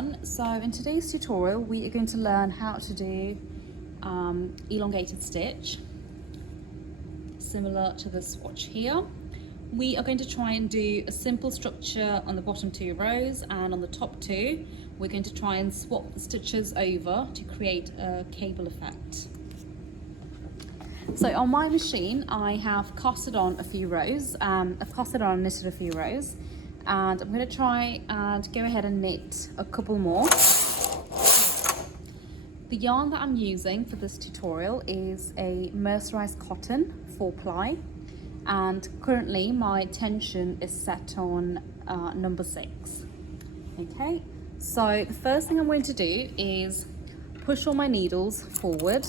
everyone. So in today's tutorial we are going to learn how to do elongated stitch similar to the swatch here. We are going to try and do a simple structure on the bottom 2 rows, and on the top 2 we're going to try and swap the stitches over to create a cable effect. So on my machine I have casted on a few rows, I've casted on and knitted a few rows, and I'm going to try and go ahead and knit a couple more. The yarn that I'm using for this tutorial is a mercerized cotton 4-ply, and currently my tension is set on number 6. Okay, so the first thing I'm going to do is push all my needles forward,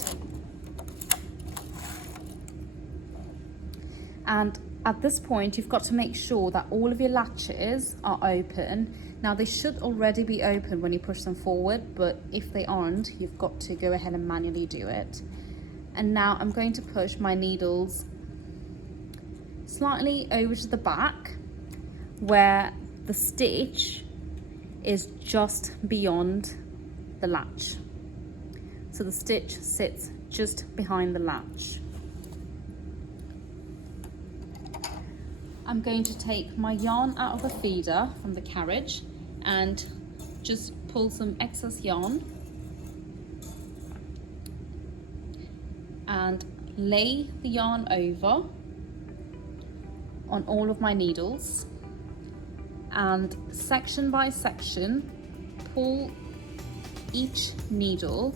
and at this point you've got to make sure that all of your latches are open. Now they should already be open when you push them forward, but if they aren't, you've got to go ahead and manually do it. And now I'm going to push my needles slightly over to the back where the stitch is just beyond the latch. So the stitch sits just behind the latch. I'm going to take my yarn out of the feeder from the carriage and just pull some excess yarn and lay the yarn over on all of my needles, and section by section pull each needle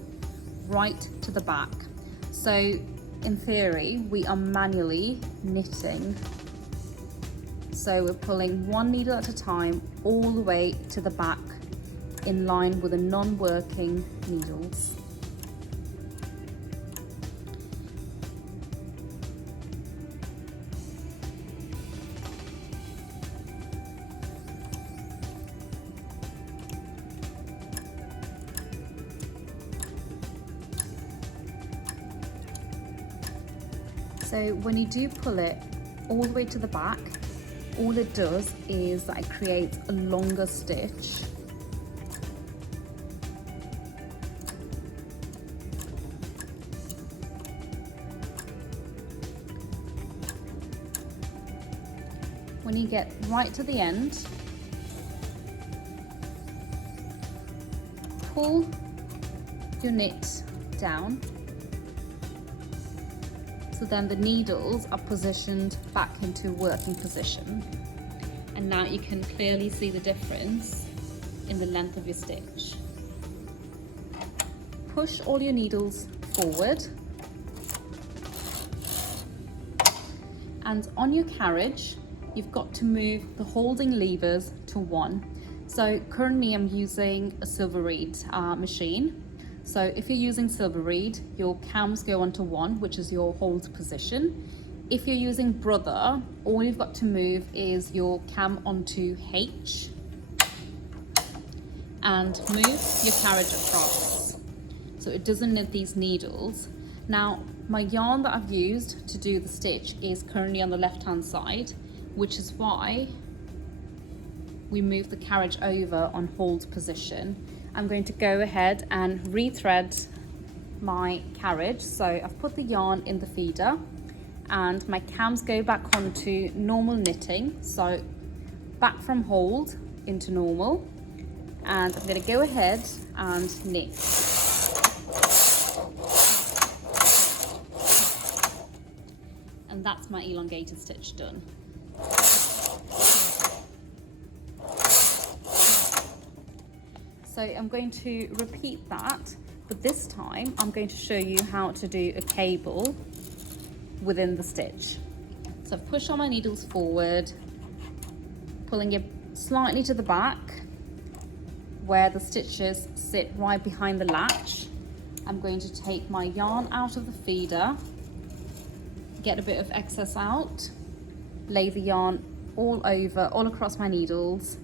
right to the back. So in theory we are manually knitting. So we're pulling one needle at a time all the way to the back in line with the non-working needles. So when you do pull it all the way to the back, all it does is that it creates a longer stitch. When you get right to the end, pull your knit down, so then the needles are positioned back into working position, and now you can clearly see the difference in the length of your stitch. Push all your needles forward, and on your carriage you've got to move the holding levers to 1. So currently I'm using a silver reed machine. So if you're using silver reed, your cams go onto 1, which is your hold position. If you're using brother, all you've got to move is your cam onto H and move your carriage across, so it doesn't knit these needles. Now my yarn that I've used to do the stitch is currently on the left hand side, which is why we move the carriage over on hold position. I'm going to go ahead and rethread my carriage. So I've put the yarn in the feeder and my cams go back onto normal knitting, so back from hold into normal, and I'm going to go ahead and knit. And that's my elongated stitch done. So I'm going to repeat that, but this time I'm going to show you how to do a cable within the stitch. So I've pushed all my needles forward, pulling it slightly to the back where the stitches sit right behind the latch. I'm going to take my yarn out of the feeder, get a bit of excess out, lay the yarn all across my needles,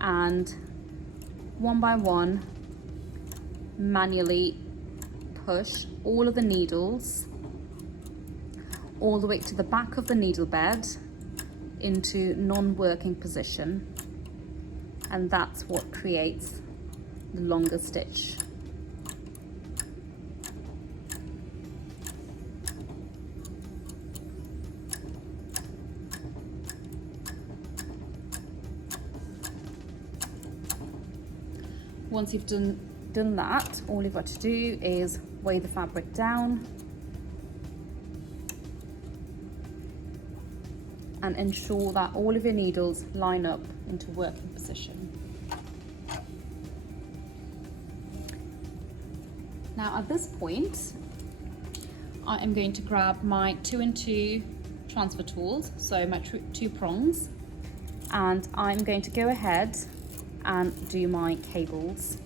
and one by one manually push all of the needles all the way to the back of the needle bed into non-working position, and that's what creates the longer stitch. Once you've done that, all you've got to do is weigh the fabric down and ensure that all of your needles line up into working position. Now at this point, I am going to grab my 2-in-2 transfer tools, so my 2 prongs, and I'm going to go ahead and do my cables.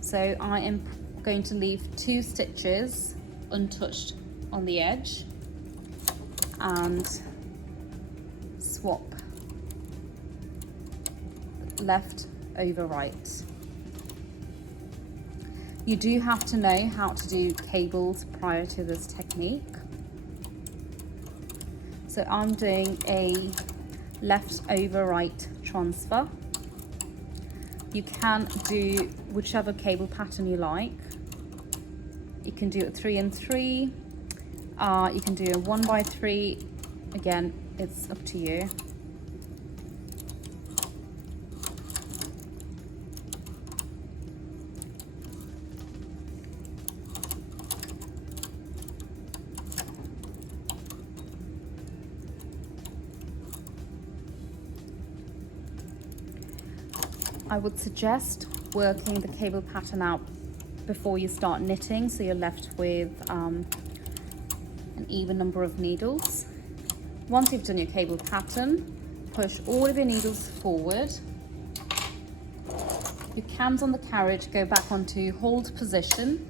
So I am going to leave 2 stitches untouched on the edge and swap left over right. You do have to know how to do cables prior to this technique. So I'm doing a left over right transfer. You can do whichever cable pattern you like. You can do it 3-in-3. You can do a 1x3. Again, it's up to you. I would suggest working the cable pattern out before you start knitting, so you're left with an even number of needles. Once you've done your cable pattern, push all of your needles forward. Your cams on the carriage go back onto hold position.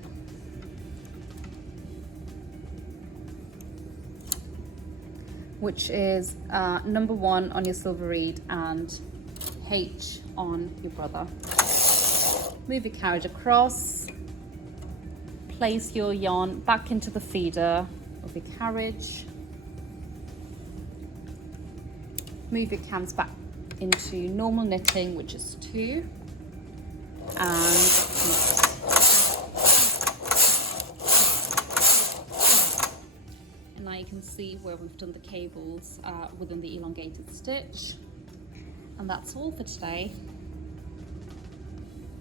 Which is number 1 on your silver reed and H on your brother. Move your carriage across, place your yarn back into the feeder of your carriage, move your cams back into normal knitting, which is 2, and knit. And now you can see where we've done the cables within the elongated stitch. And that's all for today.